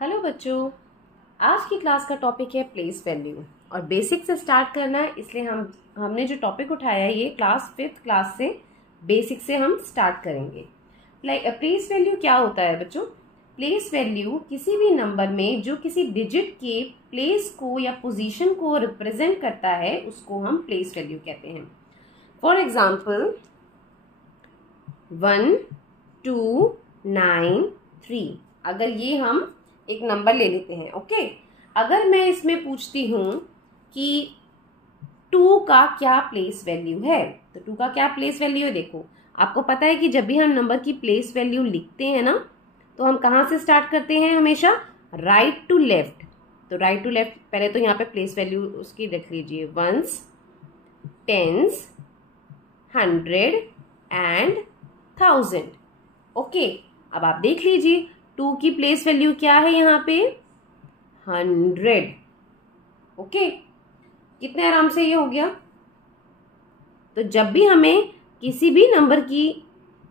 Hello बच्चों, आज की क्लास का टॉपिक है प्लेस वैल्यू और बेसिक से स्टार्ट करना है। इसलिए हमने जो टॉपिक उठाया है ये फिफ्थ क्लास से बेसिक से हम स्टार्ट करेंगे। प्लेस वैल्यू क्या होता है बच्चों? प्लेस वैल्यू किसी भी नंबर में जो किसी डिजिट के प्लेस को या पोजीशन को रिप्रेजेंट करता है उसको हम प्लेस वैल्यू कहते हैं। फॉर एग्जाम्पल 1, 2, 9, 3, अगर ये हम एक नंबर ले लेते हैं। ओके, अगर मैं इसमें पूछती हूं कि 2 का क्या प्लेस वैल्यू है, तो 2 का क्या प्लेस वैल्यू है? देखो, आपको पता है कि जब भी हम नंबर की प्लेस वैल्यू लिखते हैं ना, तो हम कहां से स्टार्ट करते हैं? हमेशा राइट टू लेफ्ट। तो राइट टू लेफ्ट पहले तो यहाँ पे प्लेस वैल्यू उसकी रख लीजिए, वंस, टेंस, 100 एंड 1000। ओके, अब आप देख लीजिए 2 की प्लेस वैल्यू क्या है यहाँ पे? 100। ओके, कितने आराम से ये हो गया। तो जब भी हमें किसी भी नंबर की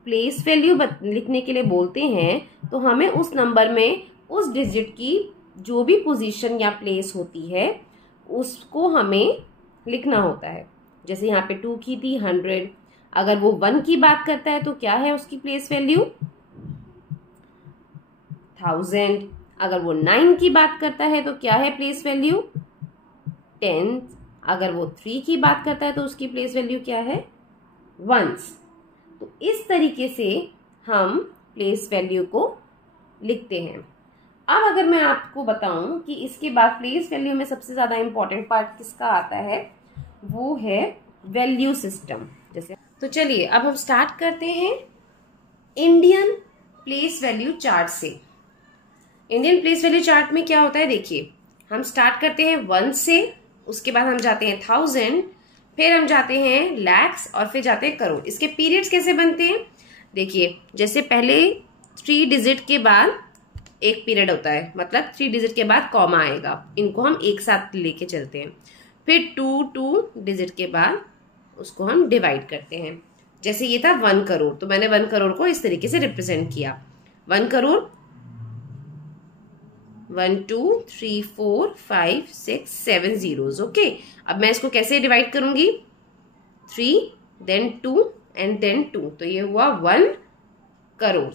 प्लेस वैल्यू लिखने के लिए बोलते हैं तो हमें उस नंबर में उस डिजिट की जो भी पोजीशन या प्लेस होती है उसको हमें लिखना होता है। जैसे यहाँ पे 2 की थी 100, अगर वो 1 की बात करता है तो क्या है उसकी प्लेस वैल्यू? 1000। अगर वो 9 की बात करता है तो क्या है प्लेस वैल्यू? 10। अगर वो 3 की बात करता है तो उसकी प्लेस वैल्यू क्या है? 1। तो इस तरीके से हम प्लेस वैल्यू को लिखते हैं। अब अगर मैं आपको बताऊं कि इसके बाद प्लेस वैल्यू में सबसे ज्यादा इंपॉर्टेंट पार्ट किसका आता है, वो है वैल्यू सिस्टम। जैसे तो चलिए अब हम स्टार्ट करते हैं इंडियन प्लेस वैल्यू चार्ट से। इंडियन प्लेस वैल्यू चार्ट में क्या होता है, देखिए, हम स्टार्ट करते हैं 1 से, उसके बाद हम जाते हैं 1000, फिर हम जाते हैं लैक्स और फिर जाते हैं करोड़। इसके पीरियड्स कैसे बनते हैं? देखिए, जैसे पहले 3 डिजिट के बाद एक पीरियड होता है, मतलब 3 डिजिट के बाद कॉमा आएगा, इनको हम एक साथ लेके चलते हैं। फिर 2 डिजिट के बाद उसको हम डिवाइड करते हैं। जैसे ये था 1 करोड़, तो मैंने 1 करोड़ को इस तरीके से रिप्रेजेंट किया। 1 करोड़ 1 2 3 4 5 6 7 zeros। ओके, अब मैं इसको कैसे डिवाइड करूंगी? 3 देन 2 एंड देन 2, तो ये हुआ 1 करोड़।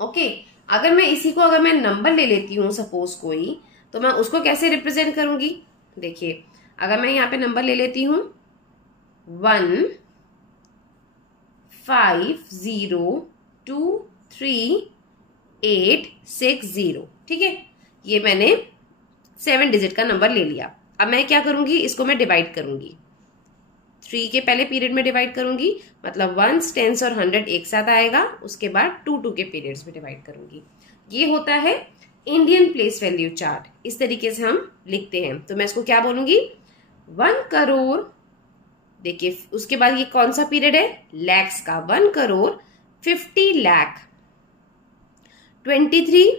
ओके, अगर मैं इसी को अगर मैं नंबर ले लेती हूं सपोज कोई, तो मैं उसको कैसे रिप्रेजेंट करूंगी? देखिए, अगर मैं यहाँ पे नंबर ले लेती हूं 1 5 0 2 3 8 6 0, ठीक है, ये मैंने 7 डिजिट का नंबर ले लिया। अब मैं क्या करूंगी, इसको मैं डिवाइड करूंगी। 3 के पहले पीरियड में डिवाइड करूंगी, मतलब 1s 10s और 100 एक साथ आएगा, उसके बाद 2 के पीरियड्स में डिवाइड करूंगी। ये होता है इंडियन प्लेस वैल्यू चार्ट। इस तरीके से हम लिखते हैं। तो मैं इसको क्या बोलूंगी? 1 करोड़, देखिए उसके बाद ये कौन सा पीरियड है? लैक्स का। 1 करोड़ 50 लाख। 23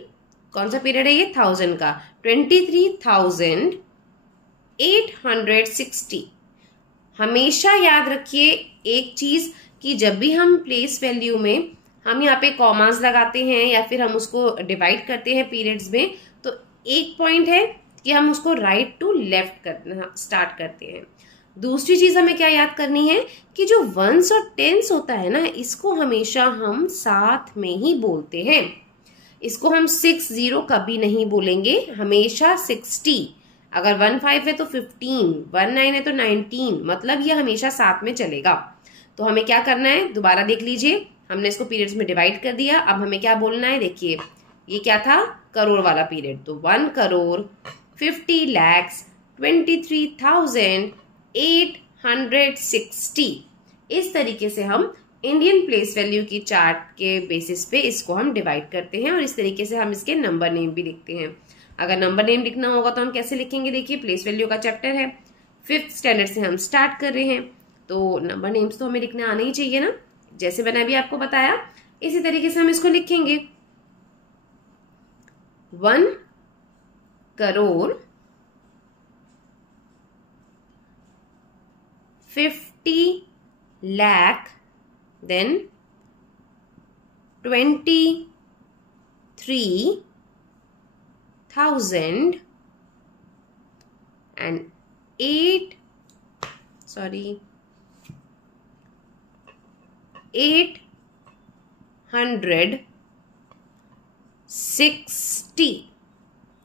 कौन सा पीरियड है? ये 1000 का। 23,860। हमेशा याद रखिए एक चीज कि जब भी हम प्लेस वैल्यू में हम यहाँ पे कॉमास लगाते हैं या फिर हम उसको डिवाइड करते हैं पीरियड्स में, तो एक पॉइंट है कि हम उसको राइट टू लेफ्ट करना स्टार्ट करते हैं। दूसरी चीज हमें क्या याद करनी है कि जो 1s और 10s होता है ना, इसको हमेशा हम साथ में ही बोलते हैं। इसको हम 60 कभी नहीं बोलेंगे, हमेशा 60। अगर 15 है तो 15, 19 है तो 19, मतलब ये हमेशा साथ में चलेगा। तो हमें क्या करना है, दोबारा देख लीजिए, हमने इसको पीरियड्स में डिवाइड कर दिया। अब हमें क्या बोलना है, देखिए ये क्या था? करोड़ वाला पीरियड। तो 1 करोड़ 50 lakhs 23,860। इस तरीके से हम इंडियन प्लेस वैल्यू की चार्ट के बेसिस पे इसको हम डिवाइड करते हैं और इस तरीके से हम इसके नंबर नेम भी लिखते हैं। अगर नंबर नेम लिखना होगा तो हम कैसे लिखेंगे? देखिए, प्लेस वैल्यू का चैप्टर है, 5th स्टैंडर्ड से हम स्टार्ट कर रहे हैं, तो नंबर नेम्स तो हमें लिखना आना ही चाहिए ना। जैसे मैंने अभी आपको बताया इसी तरीके से हम इसको लिखेंगे। 1 crore 50 lakh, then 23 1000 and 860.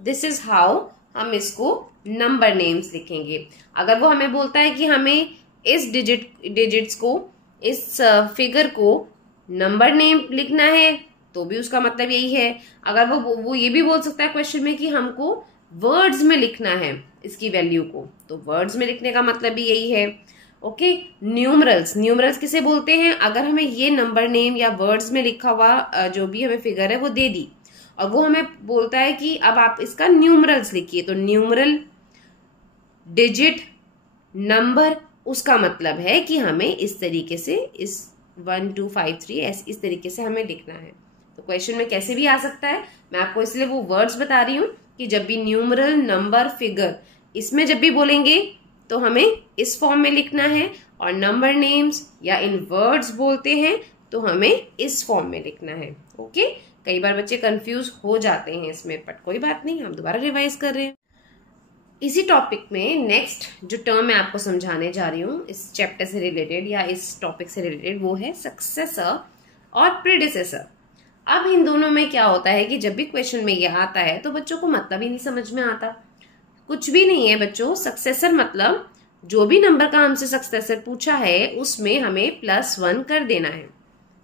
This is how हम इसको नंबर नेम्स लिखेंगे। अगर वो हमें बोलता है कि हमें इस डिजिट्स को, इस फिगर को नंबर नेम लिखना है, तो भी उसका मतलब यही है। अगर वो ये भी बोल सकता है क्वेश्चन में कि हमको वर्ड्स में लिखना है इसकी वैल्यू को, तो वर्ड्स में लिखने का मतलब भी यही है। ओके, न्यूमरल्स किसे बोलते हैं? अगर हमें ये नंबर नेम या वर्ड्स में लिखा हुआ जो भी हमें फिगर है वो दे दी और वो हमें बोलता है कि अब आप इसका न्यूमरल्स लिखिए, तो न्यूमरल, डिजिट, नंबर, उसका मतलब है कि हमें इस तरीके से, इस 1 2 5 3 इस तरीके से हमें लिखना है। तो क्वेश्चन में कैसे भी आ सकता है, मैं आपको इसलिए वो वर्ड्स बता रही हूं कि जब भी न्यूमरल, नंबर, फिगर, इसमें जब भी बोलेंगे तो हमें इस फॉर्म में लिखना है, और नंबर नेम्स या इन वर्ड्स बोलते हैं तो हमें इस फॉर्म में लिखना है। ओके, कई बार बच्चे कंफ्यूज हो जाते हैं इसमें, बट कोई बात नहीं, हम दोबारा रिवाइज कर रहे हैं। इसी टॉपिक में नेक्स्ट जो टर्म मैं आपको समझाने जा रही हूँ इस चैप्टर से रिलेटेड या इस टॉपिक से रिलेटेड, वो है सक्सेसर और प्रीडिसेसर। अब इन दोनों में क्या होता है कि जब भी क्वेश्चन में ये आता है तो बच्चों को मतलब ही नहीं समझ में आता। कुछ भी नहीं है बच्चों, सक्सेसर मतलब जो भी नंबर का हमसे सक्सेसर पूछा है उसमें हमें +1 कर देना है।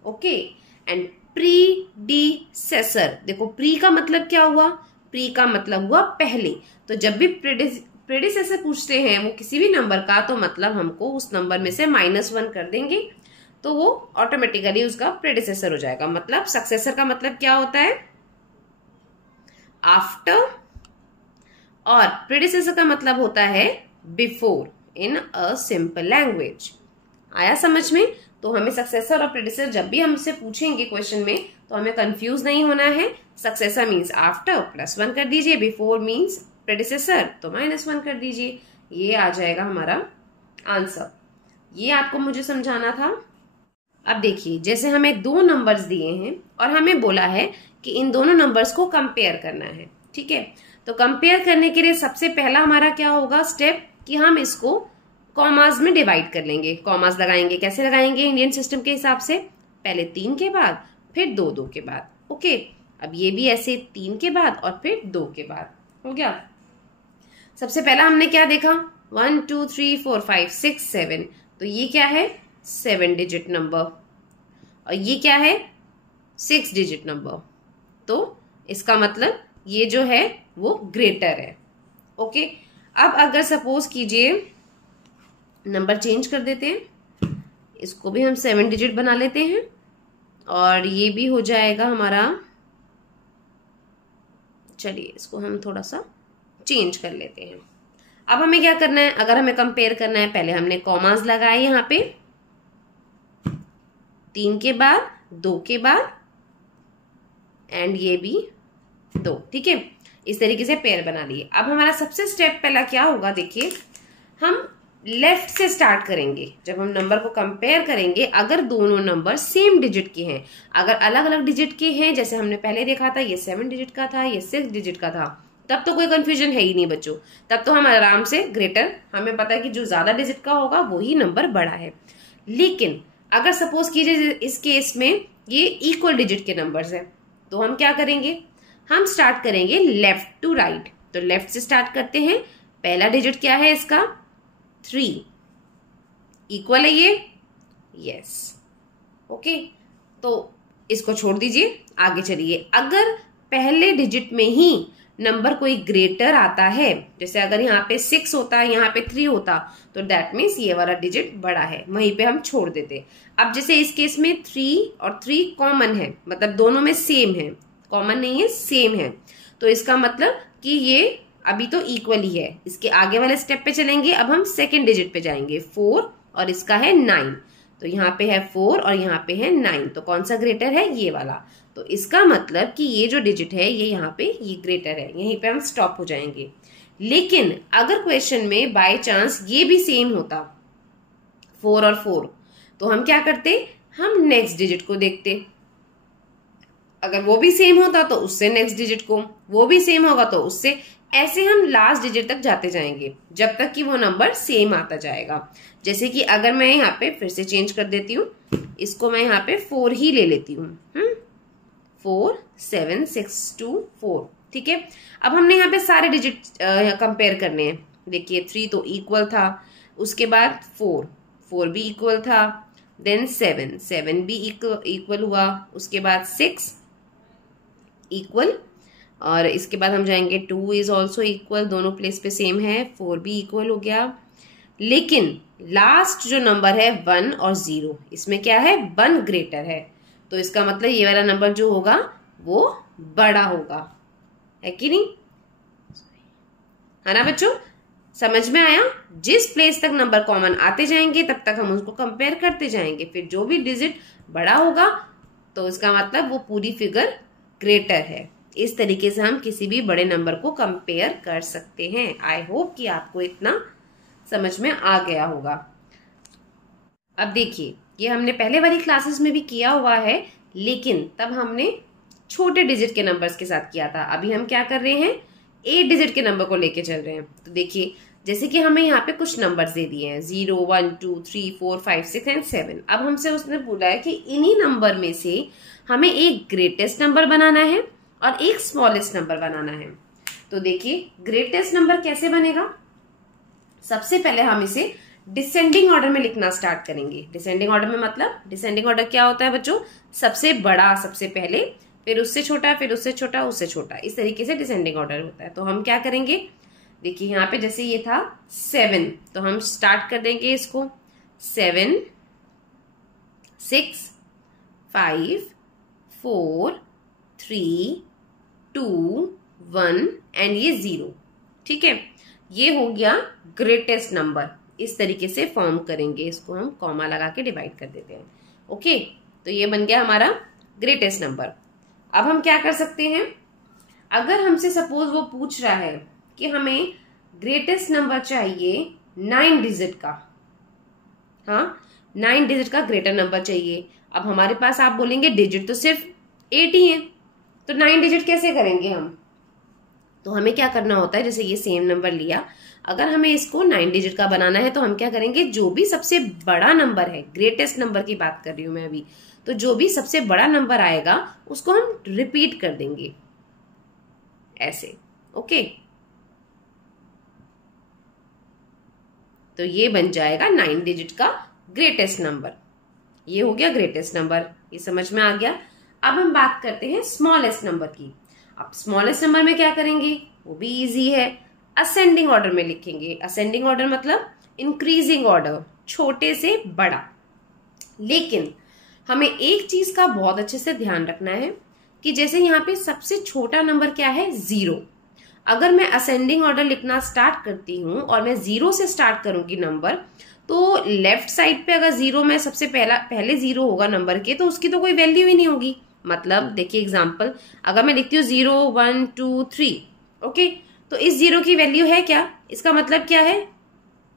ओके, एंड प्रीडिसेसर, देखो प्री का मतलब क्या हुआ? प्री का मतलब हुआ पहले। तो जब भी प्रीडिसेसर पूछते हैं वो किसी भी नंबर का, तो मतलब हमको उस नंबर में से -1 कर देंगे, तो वो ऑटोमेटिकली उसका प्रीडिसेसर हो जाएगा। मतलब सक्सेसर का मतलब क्या होता है? आफ्टर, और प्रीडिसेसर का मतलब होता है before in a simple language. आया समझ में? तो हमें सक्सेसर और प्रीडिसेसर जब भी हमसे पूछेंगे क्वेश्चन में तो हमें कंफ्यूज नहीं होना है। सक्सेसर मीन्स आफ्टर, +1 कर दीजिए, बिफोर मीन्स प्रीडिसेसर, तो -1 कर दीजिए, ये आ जाएगा हमारा आंसर। ये आपको मुझे समझाना था। अब देखिए, जैसे हमें 2 नंबर्स दिए हैं और हमें बोला है कि इन दोनों नंबर्स को कंपेयर करना है, ठीक है? तो कंपेयर करने के लिए सबसे पहला हमारा क्या होगा स्टेप, कि हम इसको कॉमास में डिवाइड कर लेंगे। कॉमास लगाएंगे, कैसे लगाएंगे इंडियन सिस्टम के हिसाब से? पहले 3 के बाद, फिर 2 2 के बाद। ओके, अब ये भी ऐसे 3 के बाद और फिर 2 के बाद। हो गया। सबसे पहला हमने क्या देखा? 1 2 3 4 5 6 7, तो ये क्या है? 7 डिजिट नंबर, और ये क्या है? 6 डिजिट नंबर। तो इसका मतलब ये जो है वो ग्रेटर है। ओके, अब अगर सपोज कीजिए नंबर चेंज कर देते हैं, इसको भी हम 7 डिजिट बना लेते हैं, और ये भी हो जाएगा हमारा, चलिए इसको हम थोड़ा सा चेंज कर लेते हैं। अब हमें क्या करना है? अगर हमें कंपेयर करना है, पहले हमने कॉमास लगाए यहाँ पे, 3 के बाद, 2 के बाद, एंड ये भी 2, ठीक है? इस तरीके से पेयर बना लिए। अब हमारा सबसे स्टेप पहला क्या होगा? देखिए, हम लेफ्ट से स्टार्ट करेंगे। जब हम नंबर को कंपेयर करेंगे, अगर दोनों नंबर सेम डिजिट के हैं, अगर अलग अलग डिजिट के हैं, जैसे हमने पहले देखा था ये 7 डिजिट का था, ये 6 डिजिट का था, तब तो कोई कंफ्यूजन है ही नहीं बच्चों। तब तो हम आराम से ग्रेटर, हमें पता है कि जो ज्यादा डिजिट का होगा वही नंबर बड़ा है। लेकिन अगर सपोज कीजिए इस केस में ये इक्वल डिजिट के नंबर्स हैं, तो हम क्या करेंगे? हम स्टार्ट करेंगे लेफ्ट टू राइट। तो लेफ्ट से स्टार्ट करते हैं। पहला डिजिट क्या है इसका? 3। इक्वल है ये? यस। ओके, तो इसको छोड़ दीजिए, आगे चलिए। अगर पहले डिजिट में ही नंबर कोई ग्रेटर आता है, जैसे अगर यहाँ पे 6 होता है, यहाँ पे 3 होता, तो दैट मीन्स ये वाला डिजिट बड़ा है, वहीं पे हम छोड़ देते। अब जैसे इस केस में 3 और 3 कॉमन है, मतलब दोनों में सेम है, कॉमन नहीं है, सेम है, तो इसका मतलब कि ये अभी तो इक्वल ही है। इसके आगे वाले स्टेप पे चलेंगे। अब हम सेकेंड डिजिट पे जाएंगे, 4 और इसका है 9, तो यहाँ पे है 4 और यहाँ पे है 9, तो कौन सा ग्रेटर है? ये वाला। तो इसका मतलब कि ये जो डिजिट है ये यहाँ पे ये ग्रेटर है, यहीं पे हम स्टॉप हो जाएंगे। लेकिन अगर क्वेश्चन में बाय चांस ये भी सेम होता, 4 और 4, तो हम क्या करते? हम नेक्स्ट डिजिट को देखते। अगर वो भी सेम होता तो उससे नेक्स्ट डिजिट को, वो भी सेम होगा तो उससे, ऐसे हम लास्ट डिजिट तक जाते जाएंगे जब तक कि वो नंबर सेम आता जाएगा। जैसे कि अगर मैं यहाँ पे फिर से चेंज कर देती हूँ, इसको मैं यहाँ पे 4 ही ले लेती हूँ। 4 7 6 2 4, ठीक है। अब हमने यहाँ पे सारे डिजिट कंपेयर करने हैं। देखिए 3 तो इक्वल था, उसके बाद 4 भी इक्वल था, देन 7 भी इक्वल हुआ, उसके बाद 6 इक्वल, और इसके बाद हम जाएंगे 2 इज ऑल्सो इक्वल, दोनों प्लेस पे सेम है, 4 भी इक्वल हो गया। लेकिन लास्ट जो नंबर है 1 और 0, इसमें क्या है, 1 ग्रेटर है, तो इसका मतलब ये वाला नंबर जो होगा वो बड़ा होगा, है कि नहीं, है ना बच्चों? समझ में आया? जिस प्लेस तक नंबर कॉमन आते जाएंगे तब तक हम उसको कंपेयर करते जाएंगे, फिर जो भी डिजिट बड़ा होगा तो इसका मतलब वो पूरी फिगर ग्रेटर है। इस तरीके से हम किसी भी बड़े नंबर को कंपेयर कर सकते हैं। आई होप कि आपको इतना समझ में आ गया होगा। अब देखिए, ये हमने पहले वाली क्लासेस में भी किया हुआ है, लेकिन तब हमने छोटे डिजिट के नंबर्स के साथ किया था। अभी हम क्या कर रहे हैं, 8 डिजिट के नंबर को लेके चल रहे हैं। तो देखिए, जैसे कि हमें यहाँ पे कुछ नंबर्स दे दिए हैं 0 1 2 3 4 5 6 एंड 7। अब हमसे उसने बोला है कि इन्हीं नंबर में से हमें एक ग्रेटेस्ट नंबर बनाना है और एक स्मॉलेस्ट नंबर बनाना है। तो देखिए, ग्रेटेस्ट नंबर कैसे बनेगा, सबसे पहले हम इसे डिसेंडिंग ऑर्डर में लिखना स्टार्ट करेंगे। डिसेंडिंग ऑर्डर में मतलब, डिसेंडिंग ऑर्डर क्या होता है बच्चों, सबसे बड़ा सबसे पहले, फिर उससे छोटा, फिर उससे छोटा, उससे छोटा, इस तरीके से डिसेंडिंग ऑर्डर होता है। तो हम क्या करेंगे, देखिए यहाँ पे जैसे ये था 7, तो हम स्टार्ट कर देंगे इसको 7 6 5 4 3 2 1 एंड ये 0, ठीक है। ये हो गया ग्रेटेस्ट नंबर। इस तरीके से फॉर्म करेंगे, इसको हम कॉमा लगा के डिवाइड कर देते हैं। ओके, तो ये बन गया हमारा ग्रेटेस्ट नंबर। अब हम क्या कर सकते हैं, अगर हमसे सपोज वो पूछ रहा है कि हमें ग्रेटेस्ट नंबर चाहिए 9 डिजिट का, हाँ 9 डिजिट का ग्रेटर नंबर चाहिए। अब हमारे पास आप बोलेंगे डिजिट तो सिर्फ 8 ही है, तो 9 डिजिट कैसे करेंगे हम? तो हमें क्या करना होता है, जैसे ये सेम नंबर लिया, अगर हमें इसको 9 डिजिट का बनाना है तो हम क्या करेंगे, जो भी सबसे बड़ा नंबर है, ग्रेटेस्ट नंबर की बात कर रही हूं मैं अभी, तो जो भी सबसे बड़ा नंबर आएगा उसको हम रिपीट कर देंगे ऐसे। ओके, तो ये बन जाएगा 9 डिजिट का ग्रेटेस्ट नंबर। ये हो गया ग्रेटेस्ट नंबर, ये समझ में आ गया। अब हम बात करते हैं स्मॉलेस्ट नंबर की। अब स्मॉलेस्ट नंबर में क्या करेंगे, वो भी इजी है, असेंडिंग ऑर्डर में लिखेंगे। असेंडिंग ऑर्डर मतलब इंक्रीजिंग ऑर्डर, छोटे से बड़ा। लेकिन हमें एक चीज का बहुत अच्छे से ध्यान रखना है कि जैसे यहाँ पे सबसे छोटा नंबर क्या है, 0। अगर मैं असेंडिंग ऑर्डर लिखना स्टार्ट करती हूँ और मैं 0 से स्टार्ट करूंगी नंबर, तो लेफ्ट साइड पे अगर 0 में सबसे पहले 0 होगा नंबर के, तो उसकी तो कोई वैल्यू ही नहीं होगी। मतलब देखिए एग्जांपल, अगर मैं लिखती हूँ 0 1 2 3, ओके, तो इस 0 की वैल्यू है क्या, इसका मतलब क्या है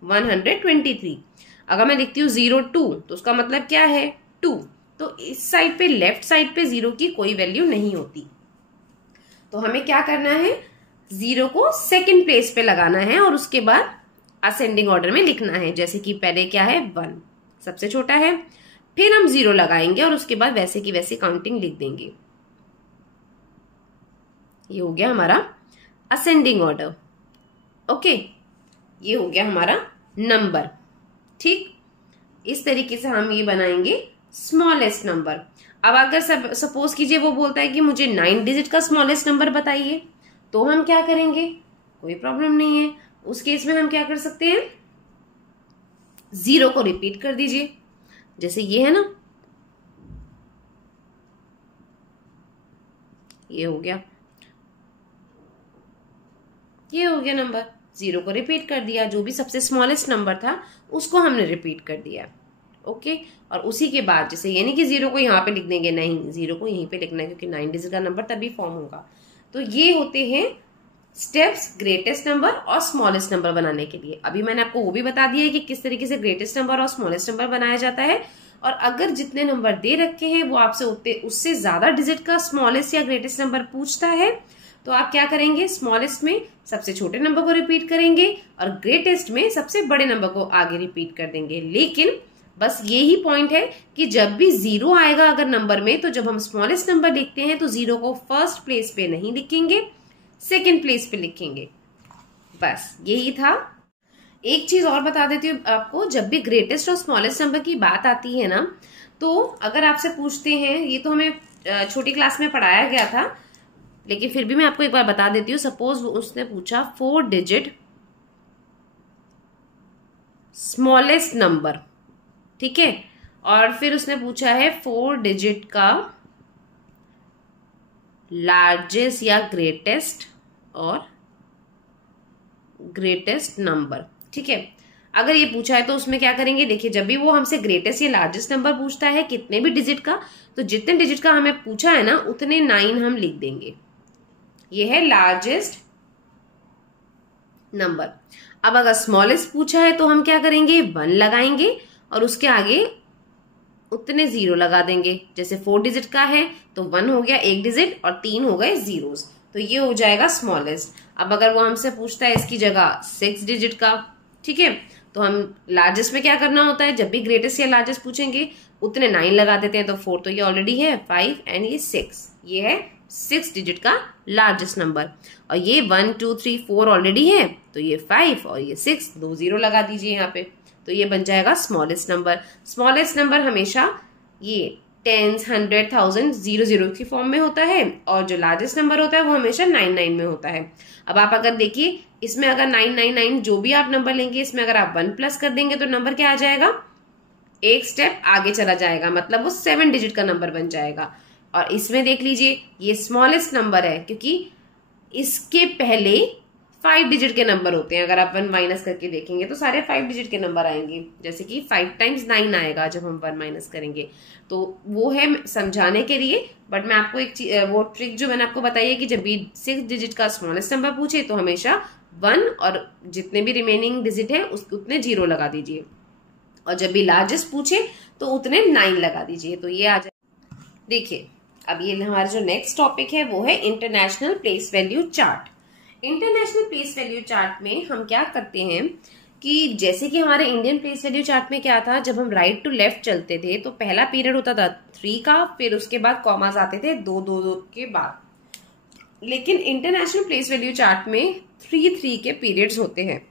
123। अगर मैं लिखती हूँ 0 2, तो उसका मतलब क्या है 2। तो इस साइड पे, लेफ्ट साइड पे 0 की कोई वैल्यू नहीं होती। तो हमें क्या करना है, 0 को सेकंड प्लेस पे लगाना है और उसके बाद असेंडिंग ऑर्डर में लिखना है। जैसे कि पहले क्या है 1 सबसे छोटा है, फिर हम 0 लगाएंगे और उसके बाद वैसे की वैसी काउंटिंग लिख देंगे। ये हो गया हमारा असेंडिंग ऑर्डर। ओके, ये हो गया हमारा नंबर। ठीक, इस तरीके से हम ये बनाएंगे स्मॉलेस्ट नंबर। अब अगर सपोज कीजिए वो बोलता है कि मुझे 9 डिजिट का स्मॉलेस्ट नंबर बताइए, तो हम क्या करेंगे, कोई प्रॉब्लम नहीं है। उस केस में हम क्या कर सकते हैं, 0 को रिपीट कर दीजिए। जैसे ये है ना, ये हो गया नंबर, 0 को रिपीट कर दिया, जो भी सबसे स्मॉलेस्ट नंबर था उसको हमने रिपीट कर दिया। ओके, और उसी के बाद जैसे ये नहीं कि 0 को यहाँ पे लिख देंगे, नहीं, 0 को यहीं पे लिखना है क्योंकि 9 डिजिट का नंबर तभी फॉर्म होगा। तो ये होते हैं स्टेप्स ग्रेटेस्ट नंबर और स्मॉलेस्ट नंबर बनाने के लिए। अभी मैंने आपको वो भी बता दिया है कि किस तरीके से ग्रेटेस्ट नंबर और स्मॉलेस्ट नंबर बनाया जाता है। और अगर जितने नंबर दे रखे हैं वो आपसे उससे ज्यादा डिजिट का स्मॉलेस्ट या ग्रेटेस्ट नंबर पूछता है तो आप क्या करेंगे, स्मॉलेस्ट में सबसे छोटे नंबर को रिपीट करेंगे और ग्रेटेस्ट में सबसे बड़े नंबर को आगे रिपीट कर देंगे। लेकिन बस यही पॉइंट है कि जब भी 0 आएगा अगर नंबर में, तो जब हम स्मॉलेस्ट नंबर लिखते हैं तो 0 को फर्स्ट प्लेस पे नहीं लिखेंगे, सेकंड प्लेस पे लिखेंगे। बस यही था। एक चीज और बता देती हूँ आपको, जब भी ग्रेटेस्ट और स्मॉलेस्ट नंबर की बात आती है ना, तो अगर आपसे पूछते हैं, ये तो हमें छोटी क्लास में पढ़ाया गया था लेकिन फिर भी मैं आपको एक बार बता देती हूँ। सपोज उसने पूछा 4 डिजिट स्मॉलेस्ट नंबर, ठीक है, और फिर उसने पूछा है 4 डिजिट का लार्जेस्ट या ग्रेटेस्ट और ग्रेटेस्ट नंबर, ठीक है। अगर ये पूछा है तो उसमें क्या करेंगे, देखिए जब भी वो हमसे ग्रेटेस्ट या लार्जेस्ट नंबर पूछता है कितने भी डिजिट का, तो जितने डिजिट का हमें पूछा है ना उतने 9 हम लिख देंगे। ये है लार्जेस्ट नंबर। अब अगर स्मॉलेस्ट पूछा है तो हम क्या करेंगे, 1 लगाएंगे और उसके आगे उतने 0 लगा देंगे। जैसे 4 डिजिट का है तो 1 हो गया 1 डिजिट और 3 हो गए जीरोस, तो ये हो जाएगा स्मॉलेस्ट। अब अगर वो हमसे पूछता है इसकी जगह 6 डिजिट का, ठीक है, तो हम लार्जेस्ट में क्या करना होता है, जब भी ग्रेटेस्ट या लार्जेस्ट पूछेंगे उतने 9 लगा देते हैं। तो 4 तो ये ऑलरेडी है, 5 एंड ये 6, ये है 6 डिजिट का लार्जेस्ट नंबर। और ये 1 2 3 4 ऑलरेडी है, तो ये 5 और ये 6, 2 0 लगा दीजिए यहाँ पे, तो ये बन जाएगा स्मॉलेस्ट नंबर। स्मॉलेस्ट नंबर हमेशा ये 10s 100 1000 00 की फॉर्म में होता है और जो लार्जेस्ट नंबर होता है वो हमेशा 99 में होता है। अब आप अगर देखिए इसमें अगर 999 जो भी आप नंबर लेंगे, इसमें अगर आप 1 प्लस कर देंगे तो नंबर क्या आ जाएगा, एक स्टेप आगे चला जाएगा, मतलब वो 7 डिजिट का नंबर बन जाएगा। और इसमें देख लीजिए ये स्मॉलेस्ट नंबर है क्योंकि इसके पहले 5 डिजिट के नंबर होते हैं। अगर आप 1 माइनस करके देखेंगे तो सारे 5 डिजिट के नंबर आएंगे, जैसे कि 5 टाइम्स 9 आएगा जब हम 1 माइनस करेंगे। तो वो है समझाने के लिए, बट मैं आपको एक वो ट्रिक जो मैंने आपको बताई है कि जब भी 6 डिजिट का स्मॉलेस्ट नंबर पूछे तो हमेशा 1 और जितने भी रिमेनिंग डिजिट है उतने 0 लगा दीजिए, और जब भी लार्जेस्ट पूछे तो उतने 9 लगा दीजिए। तो ये आ जाए। देखिए अब ये हमारा जो नेक्स्ट टॉपिक है वो है international place value chart. International place value chart में हम क्या करते हैं कि जैसे कि हमारे इंडियन प्लेस वैल्यू चार्ट में क्या था, जब हम राइट टू लेफ्ट चलते थे तो पहला पीरियड होता था 3 का, फिर उसके बाद कॉमास आते थे 2 2 2 के बाद। लेकिन इंटरनेशनल प्लेस वैल्यू चार्ट में 3 3 के पीरियड्स होते हैं।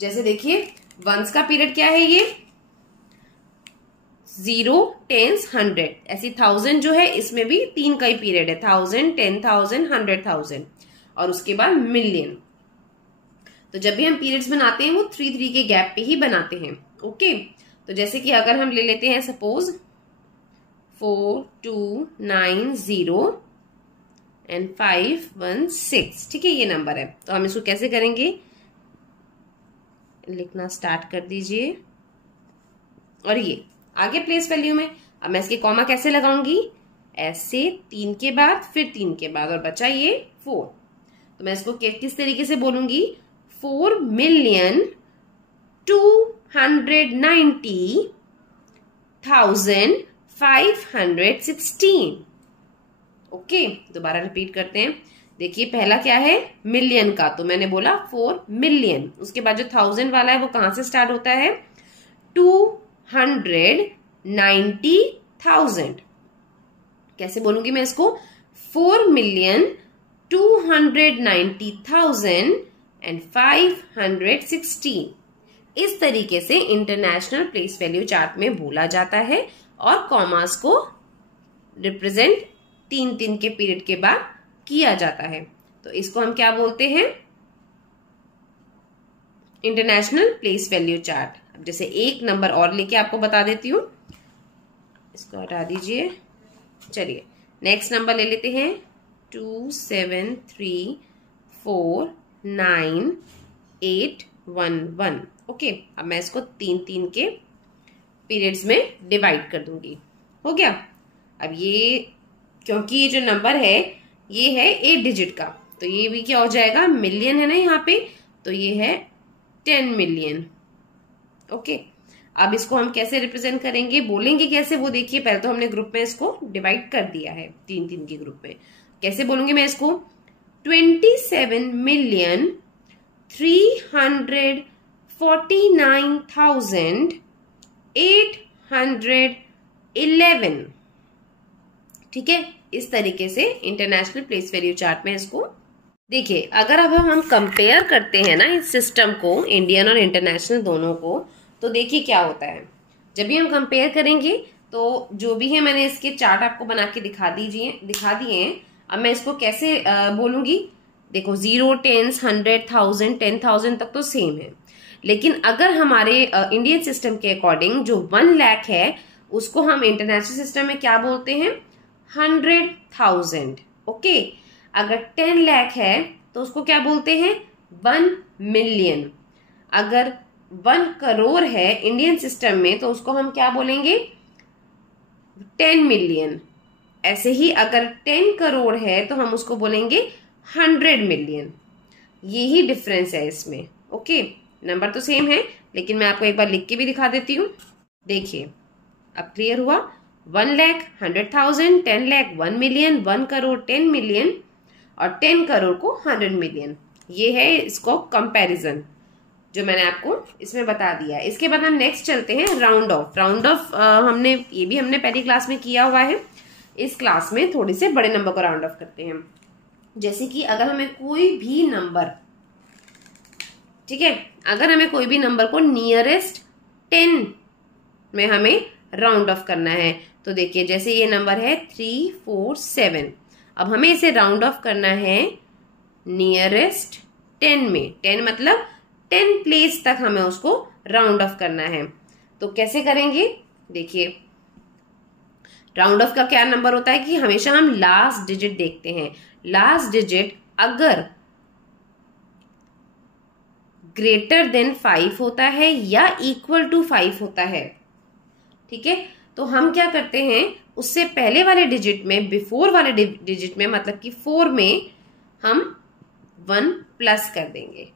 जैसे देखिए वंस का पीरियड क्या है, ये 0 10s 100, ऐसी 1000 जो है इसमें भी 3 का ही पीरियड है, 1000 10,000 100,000 और उसके बाद मिलियन। तो जब भी हम पीरियड्स बनाते हैं वो 3 3 के गैप पे ही बनाते हैं। ओके, तो जैसे कि अगर हम ले लेते हैं सपोज 4 2 9 0 एंड 5 1 6, ठीक है, ये नंबर है। तो हम इसको कैसे करेंगे, लिखना स्टार्ट कर दीजिए और ये आगे प्लेस वैल्यू में। अब मैं इसके कॉमा कैसे लगाऊंगी, ऐसे 3 के बाद फिर 3 के बाद और बचा ये 4। तो मैं इसको किस तरीके से बोलूंगी, 4,290,516। ओके, दोबारा रिपीट करते हैं। देखिए पहला क्या है, मिलियन का, तो मैंने बोला 4 मिलियन। उसके बाद जो 1000 वाला है वो कहां से स्टार्ट होता है, 290,000। कैसे बोलूंगी मैं इसको, 4,290,516। इस तरीके से इंटरनेशनल प्लेस वैल्यू चार्ट में बोला जाता है और कॉमास को रिप्रेजेंट 3 3 के पीरियड के बाद किया जाता है। तो इसको हम क्या बोलते हैं, इंटरनेशनल प्लेस वैल्यू चार्ट। अब जैसे एक नंबर और लेके आपको बता देती हूं, इसको हटा दीजिए। चलिए नेक्स्ट नंबर ले लेते हैं 27349,811। ओके, अब मैं इसको 3 3 के पीरियड्स में डिवाइड कर दूंगी। हो गया। अब ये क्योंकि ये जो नंबर है ये है 8 डिजिट का, तो ये भी क्या हो जाएगा, मिलियन है ना यहाँ पे, तो ये है 10 मिलियन। ओके, अब इसको हम कैसे रिप्रेजेंट करेंगे, बोलेंगे कैसे, वो देखिए। पहले तो हमने ग्रुप में इसको डिवाइड कर दिया है 3-3 के ग्रुप में। कैसे बोलूंगी मैं इसको, 27,349,811। ठीक है, इस तरीके से इंटरनेशनल प्लेस वैल्यू चार्ट में इसको देखिए। अगर अब हम कंपेयर करते हैं ना इस सिस्टम को, इंडियन और इंटरनेशनल दोनों को, तो देखिए क्या होता है। जब भी हम कंपेयर करेंगे तो जो भी है, मैंने इसके चार्ट आपको बना के दिखा दिए हैं। अब मैं इसको कैसे बोलूंगी, देखो 0, 10, 100, 1000, 10,000 तक तो सेम है। लेकिन अगर हमारे इंडियन सिस्टम के अकॉर्डिंग जो 1 लाख है, उसको हम इंटरनेशनल सिस्टम में क्या बोलते हैं, 100,000। ओके, अगर 10 लाख है तो उसको क्या बोलते हैं, 1 मिलियन। अगर 1 करोड़ है इंडियन सिस्टम में तो उसको हम क्या बोलेंगे, 10 मिलियन। ऐसे ही अगर 10 करोड़ है तो हम उसको बोलेंगे 100 मिलियन। यही डिफरेंस है इसमें। ओके, नंबर तो सेम है, लेकिन मैं आपको एक बार लिख के भी दिखा देती हूँ। देखिए अब क्लियर हुआ। 1 लाख 100,000, 10 लाख 1 मिलियन, 1 करोड़ 10 मिलियन और 10 करोड़ को 100 मिलियन। ये है इसको कंपैरिजन जो मैंने आपको इसमें बता दिया। इसके बाद हम नेक्स्ट चलते हैं राउंड ऑफ। राउंड ऑफ हमने पहली क्लास में किया हुआ है। इस क्लास में थोड़े से बड़े नंबर को राउंड ऑफ करते हैं। जैसे कि अगर हमें कोई भी नंबर, ठीक है, अगर हमें कोई भी नंबर को नियरेस्ट 10 में हमें राउंड ऑफ करना है, तो देखिए जैसे ये नंबर है 347। अब हमें इसे राउंड ऑफ करना है नियरेस्ट 10 में। 10 मतलब 10 प्लेस तक हमें उसको राउंड ऑफ करना है। तो कैसे करेंगे, देखिए राउंड ऑफ का क्या नंबर होता है कि हमेशा हम लास्ट डिजिट देखते हैं। लास्ट डिजिट अगर ग्रेटर देन 5 होता है या इक्वल टू 5 होता है, ठीक है, तो हम क्या करते हैं, उससे पहले वाले डिजिट में, बिफोर वाले डिजिट में, मतलब कि 4 में हम 1 प्लस कर देंगे।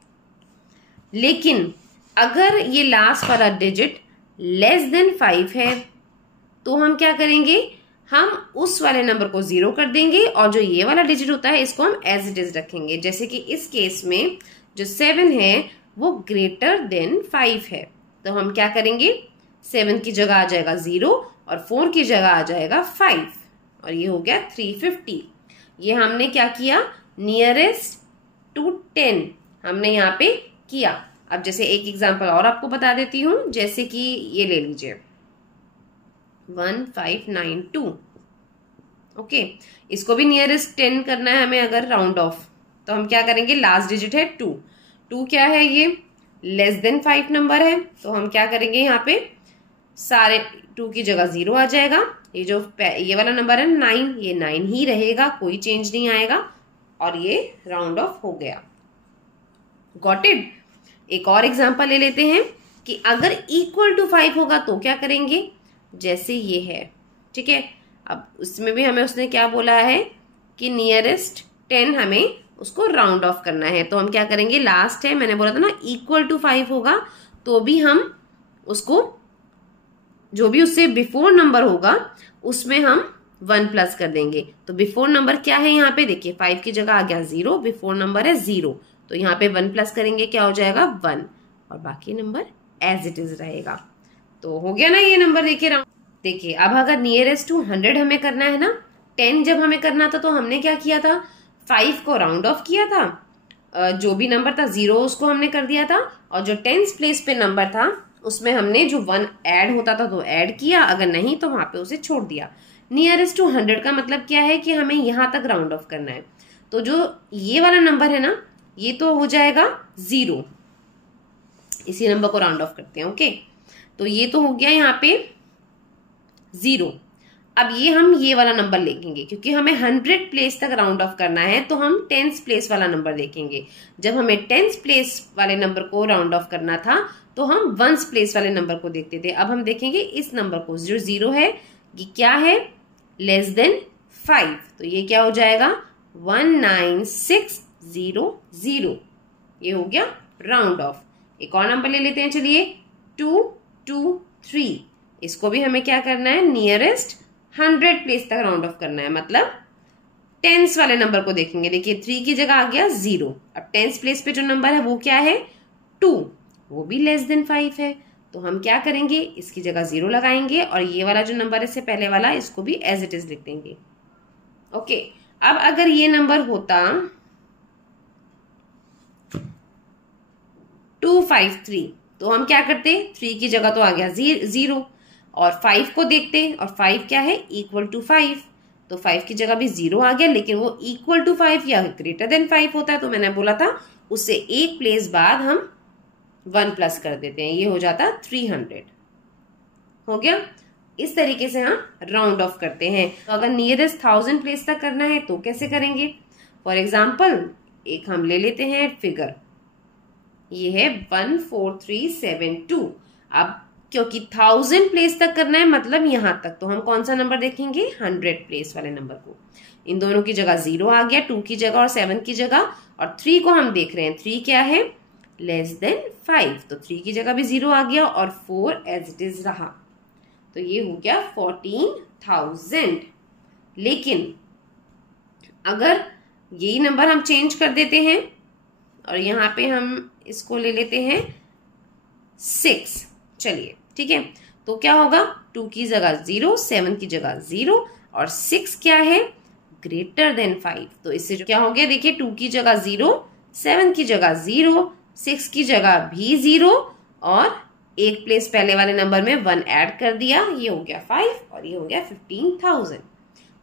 लेकिन अगर ये लास्ट वाला डिजिट लेस देन 5 है तो हम क्या करेंगे, हम उस वाले नंबर को 0 कर देंगे और जो ये वाला डिजिट होता है इसको हम एज इट इज रखेंगे। जैसे कि इस केस में जो 7 है वो ग्रेटर देन 5 है, तो हम क्या करेंगे, 7 की जगह आ जाएगा 0 और 4 की जगह आ जाएगा 5 और ये हो गया 350। ये हमने क्या किया, नियरेस्ट टू 10 हमने यहाँ पे किया। अब जैसे एक एग्जांपल और आपको बता देती हूँ, जैसे कि ये ले लीजिए 1592। ओके, इसको भी नियरेस्ट 10 करना है हमें अगर राउंड ऑफ, तो हम क्या करेंगे, लास्ट डिजिट है 2। 2 क्या है, ये लेस देन 5 नंबर है, तो हम क्या करेंगे, यहाँ पे सारे 2 की जगह 0 आ जाएगा। ये वाला नंबर है 9, ये 9 ही रहेगा, कोई चेंज नहीं आएगा और ये राउंड ऑफ हो गया। Got it. एक और एग्जांपल ले लेते हैं कि अगर इक्वल टू 5 होगा तो क्या करेंगे, जैसे ये है, ठीक है। अब उसमें भी हमें उसने क्या बोला है कि नियरेस्ट 10 हमें उसको राउंड ऑफ करना है, तो हम क्या करेंगे, लास्ट है, मैंने बोला था ना इक्वल टू 5 होगा तो भी हम उसको, जो भी उससे बिफोर नंबर होगा उसमें हम 1 प्लस कर देंगे। तो बिफोर नंबर क्या है, यहाँ पे देखिए 5 की जगह आ गया 0, बिफोर नंबर है 0, तो यहाँ पे 1 प्लस करेंगे, क्या हो जाएगा 1 और बाकी नंबर एज इट इज रहेगा। तो हो गया ना ये नंबर। देखिए अब अगर नियरेस्ट टू 100 हमें करना है ना, 10 जब हमें करना था तो हमने क्या किया था, 5 को राउंड ऑफ किया था, जो भी नंबर था 0 उसको हमने कर दिया था और जो 10th प्लेस पे नंबर था उसमें हमने जो 1 ऐड होता था तो ऐड किया, अगर नहीं तो वहां पे उसे छोड़ दिया। नियरेस्ट टू 100 का मतलब क्या है कि हमें यहां तक राउंड ऑफ करना है, तो जो ये वाला नंबर है ना ये तो हो जाएगा 0, इसी नंबर को राउंड ऑफ करते हैं। ओके, तो ये तो हो गया यहाँ पे 0। अब हम ये वाला नंबर लिखेंगे क्योंकि हमें 100 प्लेस तक राउंड ऑफ करना है, तो हम 10th प्लेस वाला नंबर देखेंगे। जब हमें 10th प्लेस वाले नंबर को राउंड ऑफ करना था तो हम 1st प्लेस वाले नंबर को देखते थे। अब हम देखेंगे इस नंबर को, जो 0 है ये क्या है, लेस देन 5, तो ये क्या हो जाएगा 19600, ये हो गया राउंड ऑफ। एक और नंबर ले लेते हैं, चलिए 223। 3। इसको भी हमें क्या करना है, नियरेस्ट 100 प्लेस तक राउंड ऑफ करना है, मतलब टेंस वाले नंबर को देखेंगे। देखिए 3 की जगह आ गया 0। अब टेंस प्लेस पे जो नंबर है वो क्या है, 2, वो भी लेस देन 5 है। तो हम क्या करेंगे, इसकी जगह 0 लगाएंगे और ये वाला जो नंबर है इससे पहले वाला, इसको भी एज इट इज लिख देंगे। ओके, अब अगर ये नंबर होता 253, तो हम क्या करते, 3 की जगह तो आ गया 0 और 5 को देखते, और 5 क्या है, इक्वल टू 5। तो 5 की जगह भी 0 आ गया, लेकिन वो इक्वल टू 5 या ग्रेटर देन 5 होता है। तो मैंने बोला था उससे एक प्लेस बाद हम 1 प्लस कर देते हैं, ये हो जाता 300। हो गया। इस तरीके से हम राउंड ऑफ करते हैं। तो अगर नियरेस्ट 1000 प्लेस तक करना है तो कैसे करेंगे। फॉर एग्जाम्पल एक हम ले लेते हैं फिगर, ये है 14372। अब क्योंकि 1000 प्लेस तक करना है मतलब यहां तक, तो हम कौन सा नंबर देखेंगे, 100 प्लेस वाले नंबर को। इन दोनों की जगह 0 आ गया, 2 की जगह और 7 की जगह, और 3 को हम देख रहे हैं, 3 क्या है, लेस देन 5। तो 3 की जगह भी 0 आ गया और 4 एज इट इज रहा। तो ये हो गया 14,000। लेकिन अगर यही नंबर हम चेंज कर देते हैं और यहाँ पे हम इसको ले लेते हैं 6, चलिए ठीक है, तो क्या होगा, 2 की जगह 0, 7 की जगह 0 और 6 क्या है, ग्रेटर देन 5। तो इससे जो क्या हो गया, देखिए 2 की जगह 0, 7 की जगह 0, 6 की जगह भी 0 और एक प्लेस पहले वाले नंबर में 1 ऐड कर दिया, ये हो गया 5 और ये हो गया 15,000।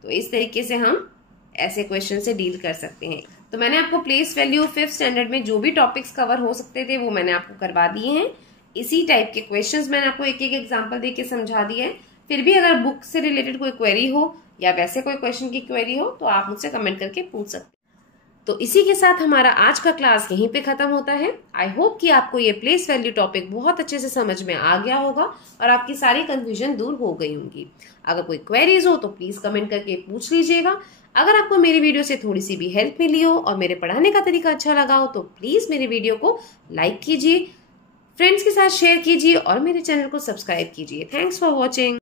तो इस तरीके से हम ऐसे क्वेश्चन से डील कर सकते हैं। तो मैंने आपको प्लेस वैल्यू 5th स्टैंडर्ड में जो भी टॉपिक्स कवर हो सकते थे वो मैंने आपको करवा दिए हैं। इसी टाइप के क्वेश्चंस मैंने आपको एक एक एग्जांपल देके समझा दिया है। फिर भी अगर बुक से रिलेटेड कोई क्वेरी हो या वैसे कोई क्वेश्चन की क्वेरी हो तो आप मुझसे कमेंट करके पूछ सकते हैं। तो इसी के साथ हमारा आज का क्लास यहीं पे खत्म होता है। आई होप कि आपको ये प्लेस वैल्यू टॉपिक बहुत अच्छे से समझ में आ गया होगा और आपकी सारी कंफ्यूजन दूर हो गई होंगी। अगर कोई क्वेरीज हो तो प्लीज कमेंट करके पूछ लीजिएगा। अगर आपको मेरी वीडियो से थोड़ी सी भी हेल्प मिली हो और मेरे पढ़ाने का तरीका अच्छा लगा हो तो प्लीज मेरे वीडियो को लाइक कीजिए, फ्रेंड्स के साथ शेयर कीजिए और मेरे चैनल को सब्सक्राइब कीजिए। Thanks for watching.